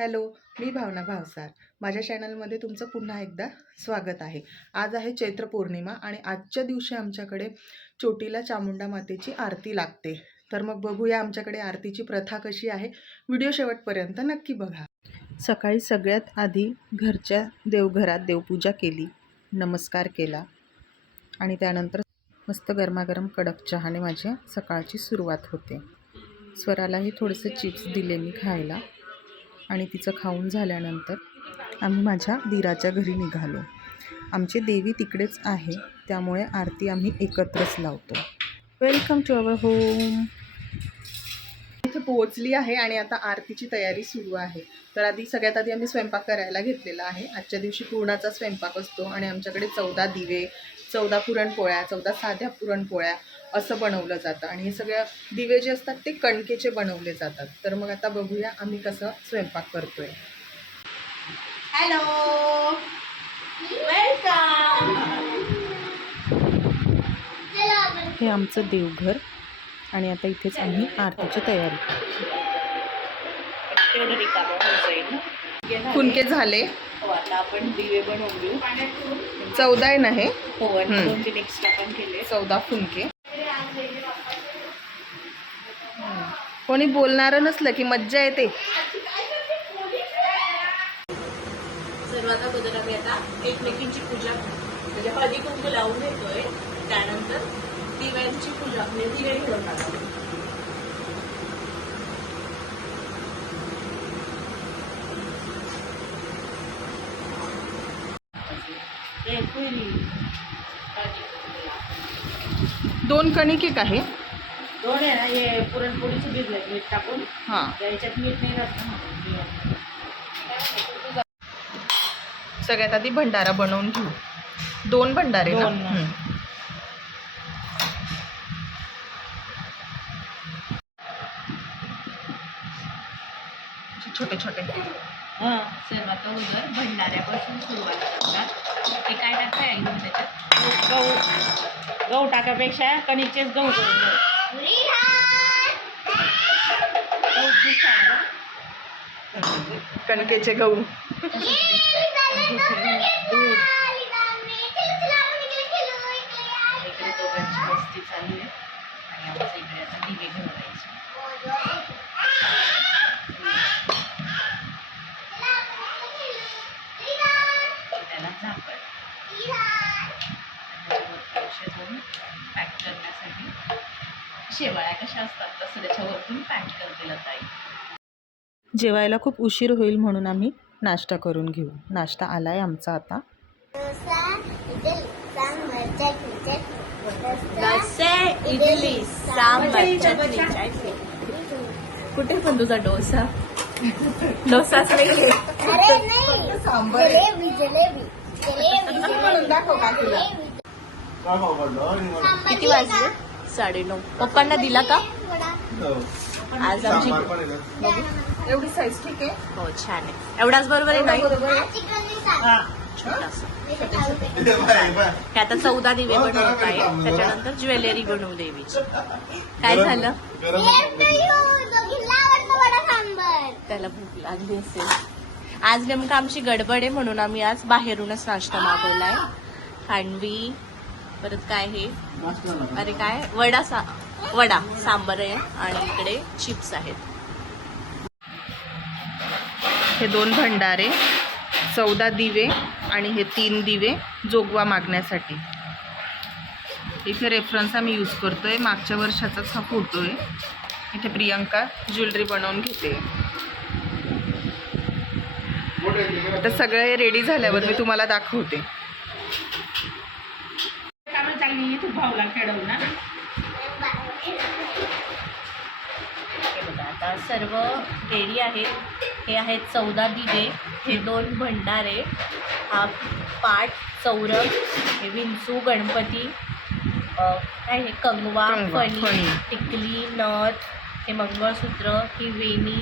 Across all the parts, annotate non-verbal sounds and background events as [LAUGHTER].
Hello मी भावना भावसार. माझ्या चॅनलमध्ये तुमचं पुन्हा एकदा स्वागत आहे. आज आहे चैत्र पौर्णिमा आणि आजच्या दिवशी आमच्याकडे चोटीला चामुंडा मातेची आरती लागते. तर मग बघूया आमच्याकडे आरतीची प्रथा कशी आहे. व्हिडिओ शेवटपर्यंत नक्की बघा. सकाळी सगळ्यात आधी घरच्या देवघरात देवपूजा केली नमस्कार केला आणि त्यानंतर मस्त गरमागरम कडक चहाने माझ्या सकाळची सुरुवात होते. स्वरालाही थोडेसे चिप्स दिले मी खायला. आणि तिचं खाऊन झाल्यानंतर आम्ही माझ्या दिराच्या घरी निघालो. आमची देवी तिकडेच आहे त्यामुळे आरती आम्ही एकत्रच लावतो. वेलकम टू अवर होम इथे पोहोचली आहे आणि आता आरतीची तयारी सुरू आहे. तर आधी सगळ्यात आधी आम्ही स्वयंपाक करायला घेतलेला आहे. आजच्या दिवशी पूर्णाचा स्वयंपाक असतो आणि आमच्याकडे चौदा दिवे चौदा पुरणपोळ्या चौदा साध्या पुरणपोळ्या असं बनवलं जातं. आणि हे सगळ्या दिवे जे असतात ते कणकेचे बनवले जातात. तर मग आता बघूया आम्ही कसं स्वयंपाक करतोय. हॅलो वेलकम हे आमचं देवघर. आणि आता इथेच आम्ही आरतीची तयारी. फुनके झाले. हो आता आपण दिवे बनवून घेऊ. चौदा आहे ना हे? हो आणि हम्म. दोन तीन एक्स्ट्रा पण केले. चौदा फुनके कोणी बोलणारं नसलं की मज्जा येते. सर्वात अगोदर आम्ही आता एकमेकींची पूजा म्हणजे हळदी कुंकू लावून घेतोय. त्यानंतर दिव्यांची पूजा म्हणजे दिवे घेऊन दोन कणिक एक आहे. दोन आहे ना हे पुरणपोळीचं मीठ टाकून. हां. याच्यात मीठ नाही सगळ्यात आधी भंडारा बनवून घेऊ. दोन भंडारे दोन. छोटे छोटे. हां सर्वात अगोदर भंडाऱ्यापासून सुरुवात करतात ते काय त्याच्यात गहू. गहू टाकापेक्षा कणिकचेच गहू करून कणकेचे गहू. पॅक करण्यासाठी शेवाळ्या कशा असतात तसं त्याच्यावरतून पॅक करते ताई. जेवायला खूप उशीर होईल म्हणून आम्ही नाश्ता करून घेऊ. नाश्ता आलाय आमचा आता. डोसे इडली सांबार चटणी चटणी कुठे पण तुझा डोसा? डोसाच नाही [LAUGHS] किती वाजले? साडेनऊ. पप्पांना दिला का? आज आमची एवढी साईज ठीक आहे. हो छान आहे. एवढाच बरोबर आहे नाही छोटासा हे. आता चौदा दिवे बनवत आहे. त्याच्यानंतर ज्वेलरी बनवू देवीची. काय झालं? त्याला भूक लागली असेल. आज नेमकं आमची गडबड आहे म्हणून आम्ही आज बाहेरूनच नाश्ता मागवलाय. खांडवी परत काय हे? अरे काय? वडा सा वडा सांबर आहे. आणि इकडे चिप्स आहेत. हे दोन भंडारे चौदा दिवे आणि हे तीन दिवे जोगवा मागण्यासाठी. इथे रेफरन्स आम्ही यूज करतोय. मागच्या वर्षाचाच हा फोटो आहे. इथे प्रियंका ज्वेलरी बनवून घेते. आता सगळे रेडी झाल्यावर मी तुम्हाला दाखवते. तू भाऊला खेळवू ना बघा आता सर्व रेडी आहेत हे आहेत चौदा दिवे हे दोन भंडारे हा पाट चौरक हे विंचू गणपती काय हे कंगवा फणी. टिकली नथ हे मंगळसूत्र ही वेणी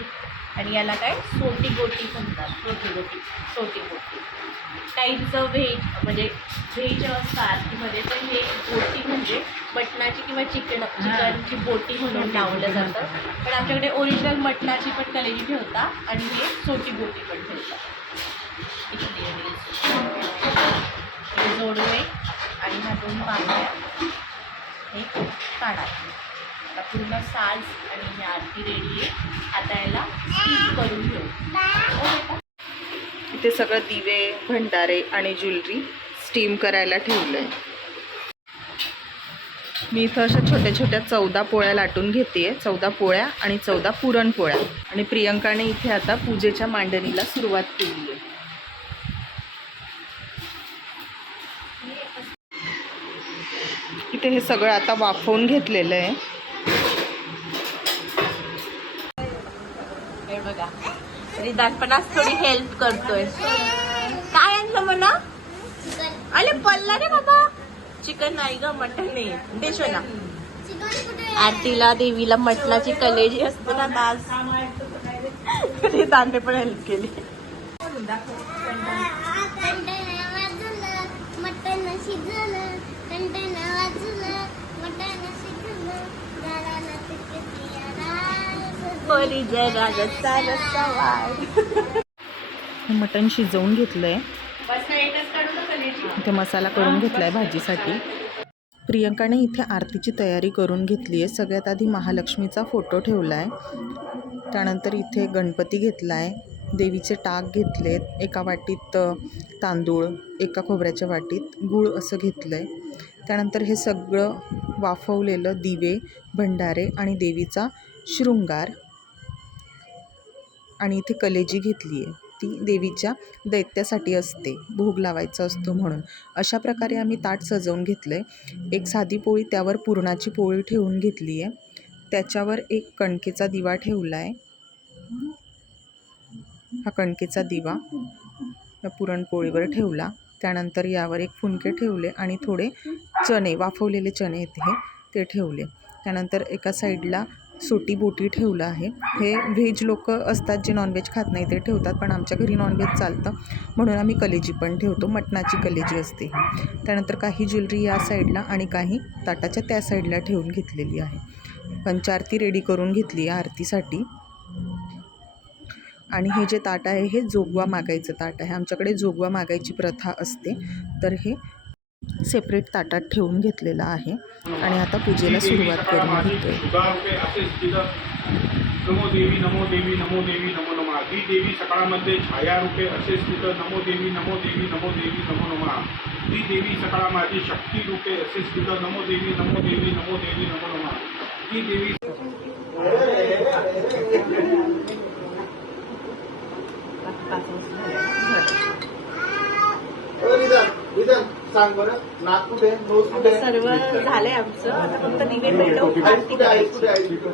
आणि याला काय? सोटी गोटी म्हणतात. सोटी गोटी. सोटी गोटी. काहींचं व्हेज म्हणजे व्हेज असतं आरतीमध्ये तर हे बोटी म्हणजे मटणाची किंवा चिकन चिकनची बोटी म्हणून लावलं जातं. पण आमच्याकडे ओरिजिनल मटणाची पण कलेजी ठेवतात आणि हे सोटी बोटी पण ठेवतात आणि हे जोडवे आणि ह्या दोन बांगड्या हे काढा. आता पूर्ण साज आणि ही आरती रेडी आहे. आता याला स्टीम करून घेऊ. हो, हो. इथे सगळं दिवे भंडारे आणि ज्वेलरी स्टीम करायला ठेवलंय. मी इथं अशा छोट्या छोट्या चौदा पोळ्या लाटून घेते चौदा पोळ्या आणि चौदा पुरणपोळ्या आणि प्रियंकाने इथे आता पूजेच्या मांडणीला सुरुवात केली आहे इथे हे सगळं आता वाफवून घेतलेलं आहे. हे बघा. रिदानपणास थोडी हेल्प करतोय. काय आणलं म्हणा? अरे पल्ला रे बाबा. चिकन नाही ग मटन नाही देशो ना आरतीला देवीला मटणाची कलेजी असते ना आज रिदानने पण हेल्प केली. मटण परी जरा रस्ता हे मटण शिजवून घेतलंय. इथे मसाला करून घेतला आहे भाजीसाठी. प्रियंकाने इथे आरतीची तयारी करून घेतली आहे सगळ्यात आधी महालक्ष्मीचा फोटो ठेवला आहे त्यानंतर इथे गणपती घेतला आहे देवीचे टाक घेतलेत. एका वाटीत तांदूळ एका खोबऱ्याच्या वाटीत गूळ असं घेतलं आहे त्यानंतर हे सगळं वाफवलेलं दिवे भंडारे आणि देवीचा शृंगार आणि इथे कलेजी घेतली आहे. ती देवीच्या दैत्यासाठी असते. भोग लावायचा असतो म्हणून. अशा प्रकारे आम्ही ताट सजवून घेतलं आहे एक साधी पोळी त्यावर पुरणाची पोळी ठेवून घेतली आहे. त्याच्यावर एक कणकेचा दिवा ठेवला आहे हा कणकेचा दिवा या पुरणपोळीवर ठेवला. त्यानंतर यावर एक फुनके ठेवले आणि थोडे चणे वाफवलेले चणे येते ते ठेवले. त्यानंतर एका साईडला सोटी बोटी ठेवलं आहे. हे व्हेज लोक असतात जे नॉनव्हेज खात नाही ते ठेवतात पण आमच्या घरी नॉनव्हेज चालतं. म्हणून आम्ही कलेजी पण ठेवतो मटणाची कलेजी असते त्यानंतर काही ज्वेलरी या साईडला आणि काही ताटाच्या त्या साईडला ठेवून घेतलेली आहे. पंचारती रेडी करून घेतली आहे आरतीसाठी. आणि हे जे ताट आहे हे जोगवा मागायचं ताट आहे. आमच्याकडे जोगवा मागायची प्रथा असते. तर हे सेपरेट ताटात ठेवून घेतलेला आहे. आणि आता पूजेला सुरुवात करून घेतोय. असे नमो देवी नमो देवी नमो देवी नमो नमा ही देवी सकाळामध्ये छायारूपे असे स्थित नमो देवी नमो देवी नमो देवी नमो नमा ही देवी सकाळा माझी शक्ती रूपे असे स्थित नमो देवी नमो देवी नमो देवी नमो नमा ही देवी सांग बरं नाक कुठे? नोज कुठे? सर्व झालंय आमचं. आता फक्त दिवे पेटवून आई आरती कुठे आई करायची. कुठे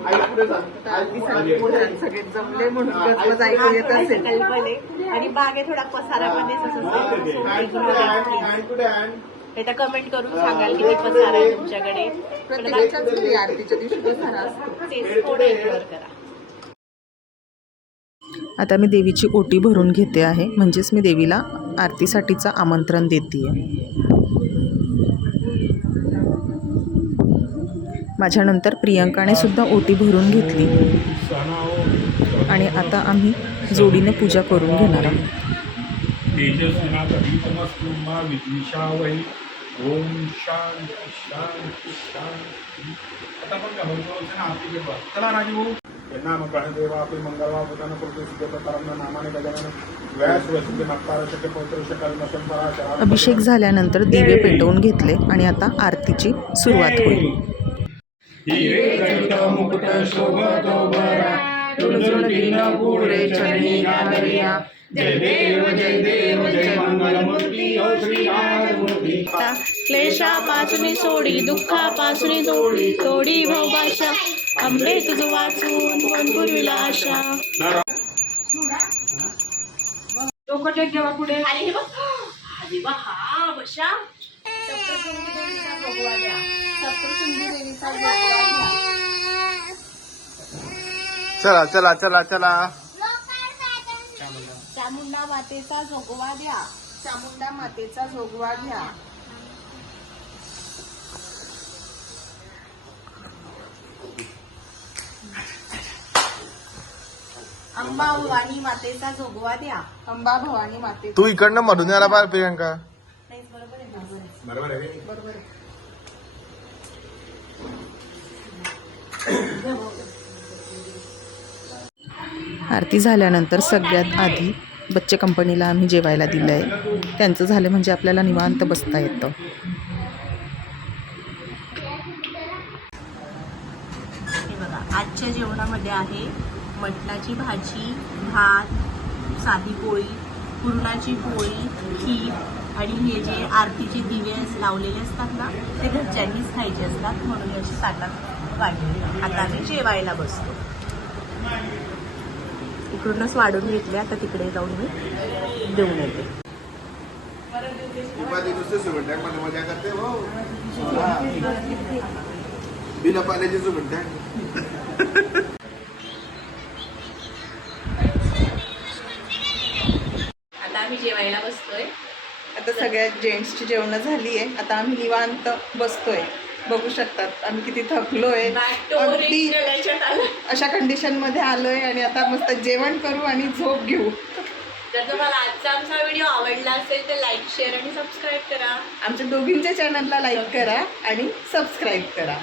आई? आई कुठे सांग आई सगळे जमले म्हणून गजबज गजबज ऐकू येत असेल. आणि बागे थोडा पसारामध्येच असं आई कुठे? कमेंट करून सांगाल किती पसारा आहे तुमच्याकडे. पण आता प्रत्येकाच्याच घरी आरतीच्या दिवशी पसारा असतो. तेच थोडं इग्नोर करा. आता मी देवीची ओटी भरून घेते आहे. म्हणजेच मी देवीला आरतीसाठीचं आमंत्रण देते माझ्यानंतर प्रियंकाने सुद्धा ओटी भरून घेतली. आणि आता आम्ही जोडीने पूजा करून घेणार आहोत. ओम शांती शांती शांती. आता पण का भरपूर चला राजू. आपली मंगळवा कृती सिद्ध परम नामाने गजानन व्यास वसिद्ध नक्कार शक्य पवित्र शकल मशंपरा शरा अभिषेक झाल्यानंतर दिवे पेटवून घेतले आणि आता आरतीची सुरुवात होईल. हिरे जडित मुकुट शोभतो बरा तुळजुळीन पुढे चरणी घालूया जय देव जय देव जय मंगलमूर्ती ओ श्रीनाथमूर्ती क्लेशापासून सोडी दुःखापासून सोडी सोडी भवभाषा आंबे तुझ वाचून कोण पुरविला आशा? हे अरे वा. हा बशा. चला चला चला चला. चामुंडा मातेचा जोगवा द्या. चामुंडा मातेचा जोगवा घ्या अंबा भवानी मातेचा जोगवा द्या. अंबा भवानी माते. तू इकडनं मधून यायला पाहिजे प्रियंका. नाही बरोबर आहे बरोबर आहे बरोबर आहे. बरोबर आहे. आरती झाल्यानंतर सगळ्यात आधी बच्चे कंपनीला आम्ही जेवायला दिलं आहे त्यांचं झालं म्हणजे आपल्याला निवांत बसता येतं. हे बघा आजच्या जेवणामध्ये आहे मटणाची भाजी भात साधी पोळी पुरणाची पोळी खीर आणि हे जे आरतीचे दिवे अस- लावलेले असतात ना ते घरच्यांनीच खायचे असतात म्हणून याची ताटात वाढली आता आम्ही जेवायला बसतो. इकडूनच वाढून घेतले आता तिकडे जाऊन मी देऊन येते. बिना पाण्याची सुगण टँक आता आम्ही जेवायला बसतोय आता सगळ्यात जेंट्सची जेवणं झाली आहे. आता आम्ही निवांत बसतोय. बघू शकतात आम्ही किती थकलोय. अगदी अशा कंडिशनमध्ये आलोय आणि आता मस्त जेवण करू आणि झोप घेऊ. जर तुम्हाला आजचा आमचा व्हिडिओ आवडला असेल तर लाईक शेअर आणि सबस्क्राईब करा. आमच्या दोघींच्या चॅनलला लाईक करा आणि सबस्क्राईब करा.